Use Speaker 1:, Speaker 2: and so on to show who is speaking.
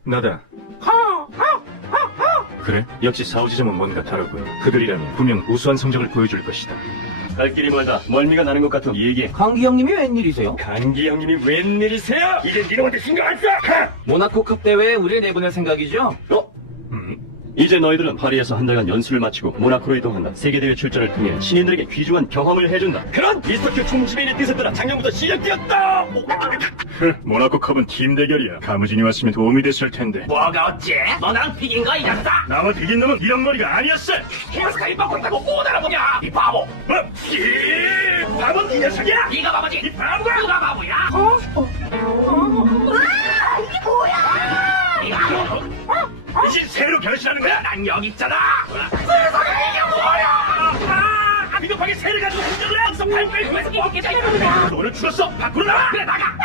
Speaker 1: 나다. 그래? 역시 사우지점은 뭔가 다르군. 그들이라면 분명 우수한 성적을 보여줄 것이다.
Speaker 2: 갈 길이 멀다. 멀미가 나는 것 같은 얘기해.
Speaker 3: 강기 형님이 웬일이세요?
Speaker 2: 강기 형님이 웬일이세요? 이제 니놈한테 신경 안 써!
Speaker 3: 모나코컵 대회에 우리를 내보낼 생각이죠?
Speaker 2: 이제 너희들은 파리에서 한 달간 연수를 마치고 모나코로 이동한다. 세계대회 출전을 통해 신인들에게 귀중한 경험을 해준다. 그런 미스터큐 총지배인의 뜻에 따라 작년부터 시작되었다!
Speaker 1: 모나코 컵은 팀 대결이야. 가무진이 왔으면 도움이 됐을 텐데.
Speaker 3: 뭐가 어째? 너 나랑 비긴 거 이 녀석아!
Speaker 1: 나만 비긴 놈은 이런 머리가 아니었어!
Speaker 3: 헤어스타일 바꾼다고 못 알아보냐? 이 바보!
Speaker 2: 바보는 이 녀석이야!
Speaker 3: 네가 바보지?
Speaker 2: 이 바보가!
Speaker 3: 누가 바보야?
Speaker 4: 이게 뭐야?
Speaker 2: 이제 새로 변신하는 거야?
Speaker 3: 난 여기 있잖아!
Speaker 2: 세상에 이게 뭐야! 비겁하게 새를 가지고 공격을 해! 여기서 발빼고 해서 먹게 잘 너는 죽었어! 밖으로 나와!
Speaker 3: 그래 나가!